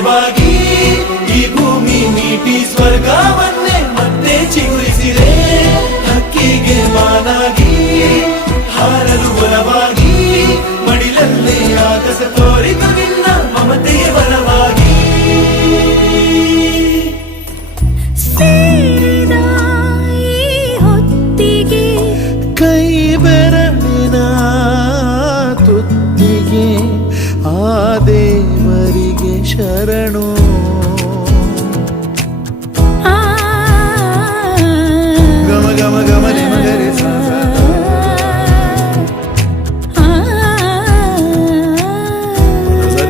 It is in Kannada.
ಅಲೆವಾಗಿ ಈ ಭೂಮಿ ಮೀಟಿ ಸ್ವರ್ಗವನ್ನೇ ಮತ್ತೆ ಚಿಗುರಿಸಿದೆ. ಹಕ್ಕಿಗೆ ಮಾನಾಗಿ ಹಾರಲು ಬಲವಾಗಿ ಮಡಿಲಲ್ಲೇ ಆಗಸ ತೋರಿತು ನಿನ್ನ ಮಮತೆಯ ಬಲವಾಗಿ. ಸೇರಿದ ಈ ಹೊತ್ತಿಗೆ ಕೈ ಬೆರಳಿನ ತುತ್ತಿಗೆ ಆ ದೇವರಿಗೆ ಶರಣು.